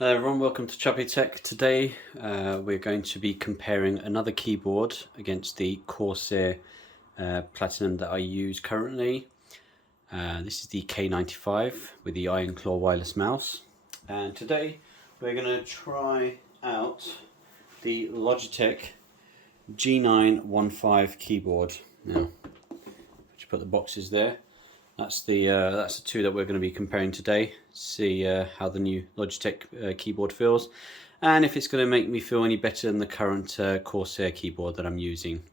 Hello everyone, welcome to Chubby Tech. Today we're going to be comparing another keyboard against the Corsair Platinum that I use currently. This is the K95 with the Iron Claw wireless mouse. And today we're going to try out the Logitech G915 keyboard. Now, just put the boxes there. That's the two that we're going to be comparing today. See how the new Logitech keyboard feels, and if it's going to make me feel any better than the current Corsair keyboard that I'm using.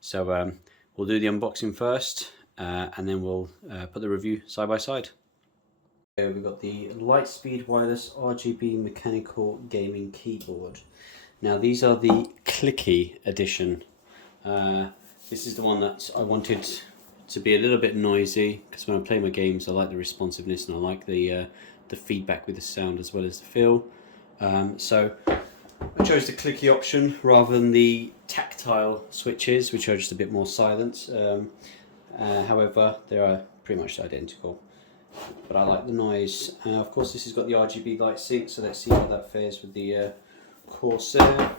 So we'll do the unboxing first, and then we'll put the review side by side. Here we've got the Lightspeed wireless RGB mechanical gaming keyboard. Now these are the clicky edition. This is the one that I wanted to be a little bit noisy, because when I play my games I like the responsiveness and I like the feedback with the sound as well as the feel. So I chose the clicky option rather than the tactile switches, which are just a bit more silent. However, they are pretty much identical, but I like the noise. Of course this has got the RGB light sync, so let's see how that fares with the Corsair.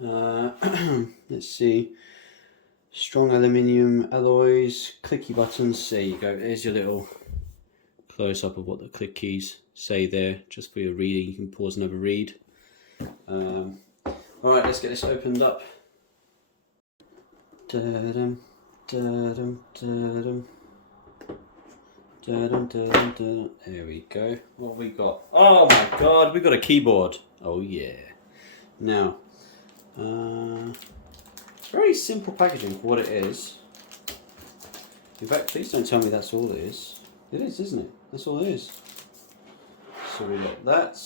Let's see. Strong aluminium alloys, clicky buttons. There you go. There's your little close-up of what the click keys say there, just for your reading. You can pause and have a read. Alright, let's get this opened up. Da-dum, da-dum, da-dum. Da-dum, da-dum, da-dum. There we go. What have we got? Oh my god, we got a keyboard. Oh yeah. Now, very simple packaging for what it is. In fact, please don't tell me that's all it is. It is, isn't it? That's all it is. So we've got that.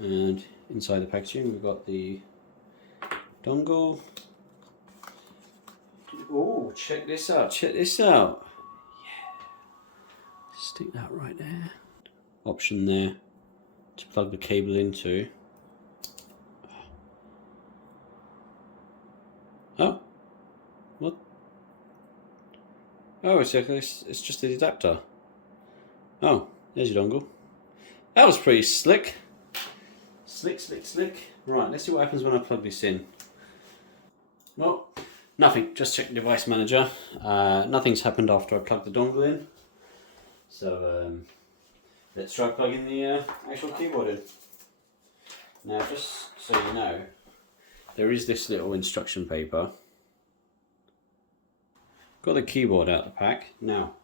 And inside the packaging we've got the dongle. Oh, check this out, check this out. Yeah. Stick that right there. Option there to plug the cable into. Oh, what? Oh, it's just the adapter. Oh, there's your dongle. That was pretty slick. Slick. Right, let's see what happens when I plug this in. Well, nothing. Just check the device manager. Nothing's happened after I plugged the dongle in. So let's try plugging the actual keyboard in. Now, just so you know, there is this little instruction paper. Got the keyboard out of the pack. Now,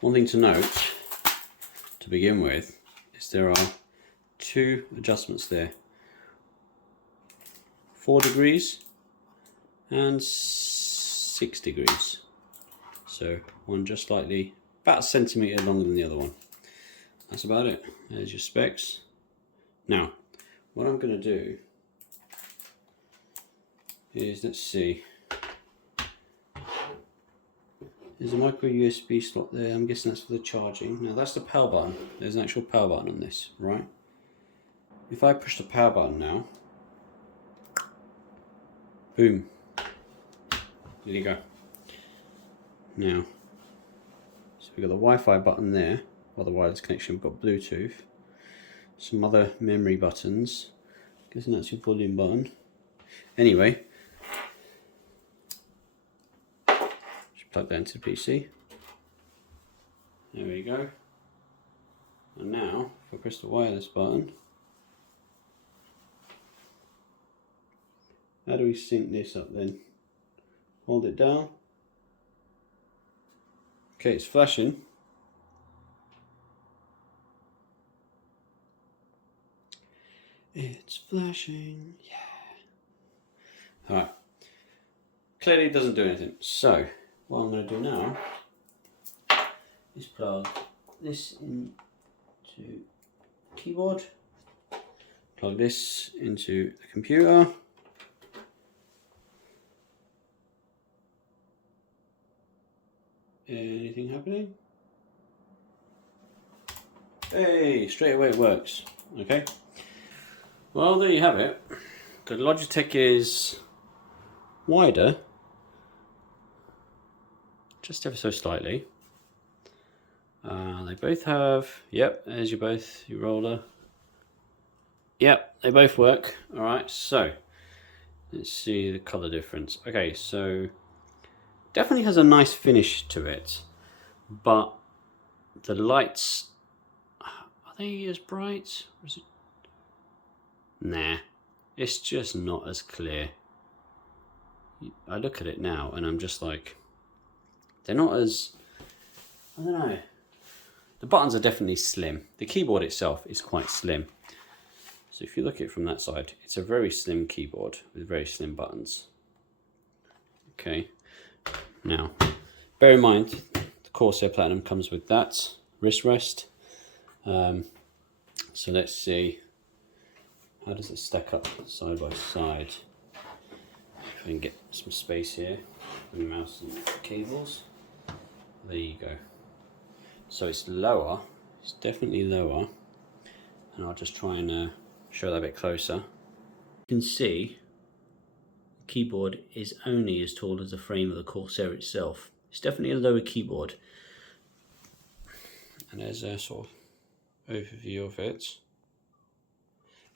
one thing to note to begin with is there are two adjustments there. 4 degrees and 6 degrees. So one just slightly, about a centimetre longer than the other one. That's about it. There's your specs. Now, what I'm going to do is, let's see, there's a micro USB slot there. I'm guessing that's for the charging. Now that's the power button. There's an actual power button on this, right? If I push the power button now, boom, there you go. Now, so we've got the Wi-Fi button there, or the wireless connection. We've got Bluetooth, some other memory buttons. Guessing that's your volume button. Anyway, plug that into the PC. There we go. And now, if I press the wireless button, how do we sync this up then? Hold it down. Okay, it's flashing. It's flashing, yeah. Alright. Clearly it doesn't do anything. So, what I'm going to do now is plug this into the keyboard, plug this into the computer, anything happening? Hey, straight away it works. Okay, well there you have it. The Logitech is wider, just ever so slightly, They both have, yep, there's your roller. Yep, they both work. All right, so let's see the color difference. Okay, so definitely has a nice finish to it, but the lights, are they as bright? Or is it? Nah, it's just not as clear. I look at it now and I'm just like, they're not as, I don't know. The buttons are definitely slim. The keyboard itself is quite slim. So if you look at it from that side, it's a very slim keyboard with very slim buttons. Okay, now bear in mind the Corsair Platinum comes with that wrist rest. So let's see, how does it stack up side by side? If I can get some space here for the mouse and cables. There you go. So it's lower, it's definitely lower, and I'll just try and show that a bit closer. You can see the keyboard is only as tall as the frame of the Corsair itself. It's definitely a lower keyboard. And there's a sort of overview of it.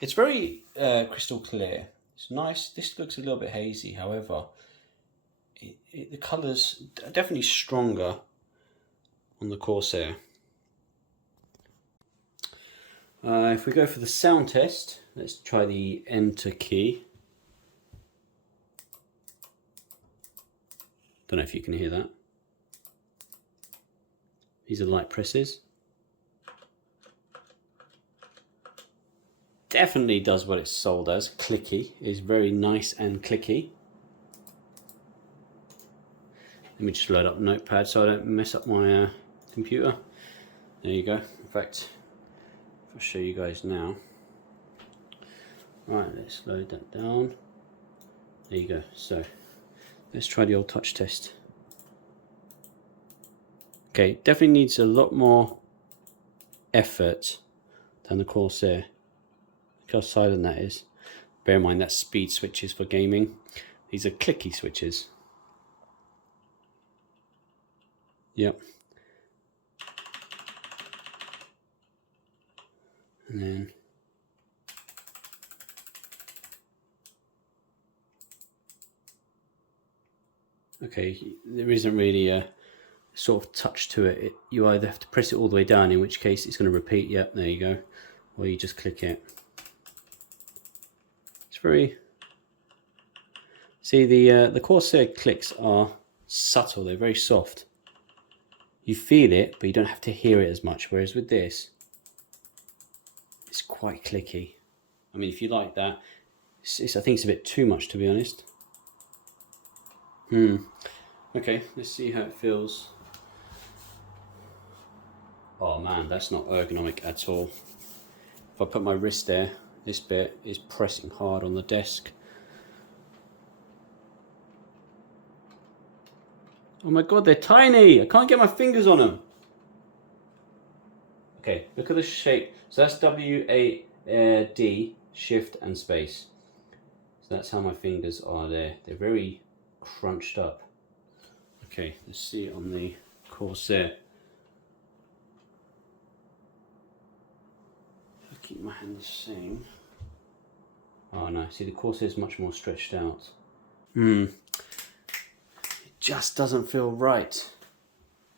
It's very crystal clear. It's nice. This looks a little bit hazy, however, the colours are definitely stronger on the Corsair. If we go for the sound test, let's try the enter key. Don't know if you can hear that. These are light presses. Definitely does what it's sold as, clicky. It's very nice and clicky. Let me just load up Notepad so I don't mess up my computer. There you go. In fact, I'll show you guys now. Right, let's load that down. There you go. So let's try the old touch test. Okay, definitely needs a lot more effort than the Corsair. Look how silent that is. Bear in mind that's speed switches for gaming. These are clicky switches. Yep. And then okay, there isn't really a sort of touch to it. You either have to press it all the way down, in which case it's going to repeat. Yep, there you go. Or you just click it. It's very, see the Corsair clicks are subtle. They're very soft. You feel it, but you don't have to hear it as much. Whereas with this, it's quite clicky. I mean, if you like that, I think it's a bit too much, to be honest. Okay, let's see how it feels. Oh man, that's not ergonomic at all. If I put my wrist there, this bit is pressing hard on the desk. Oh my god, they're tiny! I can't get my fingers on them. Okay, look at the shape. So that's W-A-D, shift and space. So that's how my fingers are there. They're very crunched up. Okay, let's see it on the Corsair. I'll keep my hand the same. Oh no, see the Corsair is much more stretched out. It just doesn't feel right.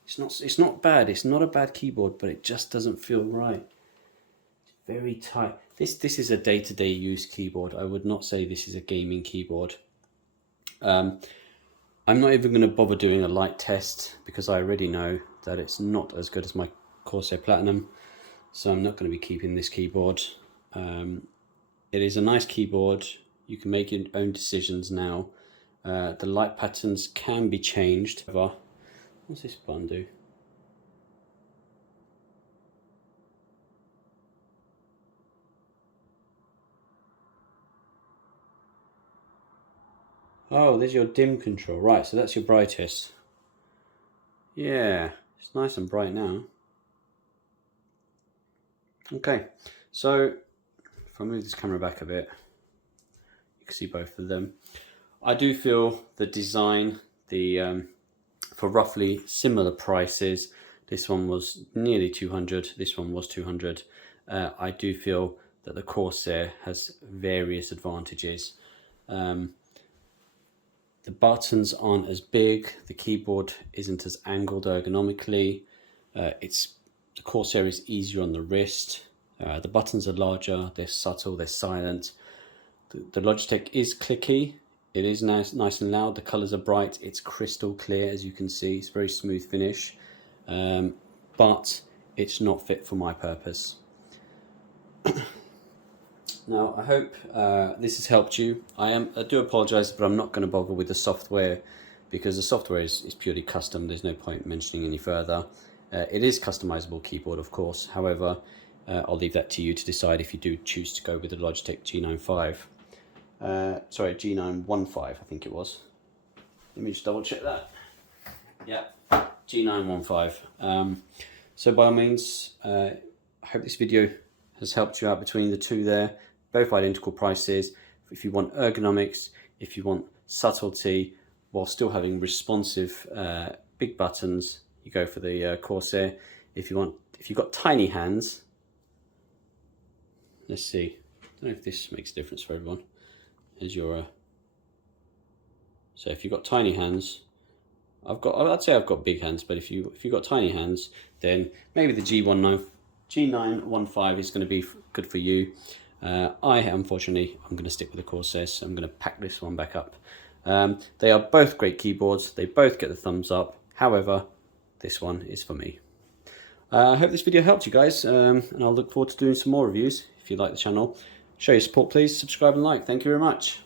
It's not bad. It's not a bad keyboard, but it just doesn't feel right. It's very tight. This is a day-to-day use keyboard. I would not say this is a gaming keyboard. I'm not even going to bother doing a light test because I already know that it's not as good as my Corsair Platinum. So I'm not going to be keeping this keyboard. It is a nice keyboard. You can make your own decisions now. The light patterns can be changed. What's this button do? Oh, there's your dim control. Right, so that's your brightest. Yeah, it's nice and bright now. Okay, so if I move this camera back a bit, you can see both of them. I do feel the design, for roughly similar prices, This one was nearly 200. This one was 200. I do feel that the Corsair has various advantages. The buttons aren't as big. The keyboard isn't as angled ergonomically. The Corsair is easier on the wrist. The buttons are larger. They're subtle. They're silent. The Logitech is clicky. It is nice and loud. The colors are bright. It's crystal clear, as you can see. It's very smooth finish, but it's not fit for my purpose. Now, I hope this has helped you. I do apologize, but I'm not going to bother with the software because the software is purely custom. There's no point mentioning any further. It is customizable keyboard, of course. However, I'll leave that to you to decide if you do choose to go with the Logitech G95. Sorry, G915, I think it was. Let me just double check that. Yeah, G915. So by all means, I hope this video has helped you out between the two there. Both identical prices. If you want ergonomics, if you want subtlety, while still having responsive big buttons, you go for the Corsair. If you've got tiny hands, let's see. I don't know if this makes a difference for everyone. Here's your. So if you've got tiny hands, I'd say I've got big hands, but if you've got tiny hands, then maybe the G915 is going to be good for you. Unfortunately, I'm going to stick with the Corsair, so I'm going to pack this one back up. They are both great keyboards. They both get the thumbs up. However, this one is for me. I hope this video helped you guys, and I'll look forward to doing some more reviews. If you like the channel, show your support, please. Subscribe and like. Thank you very much.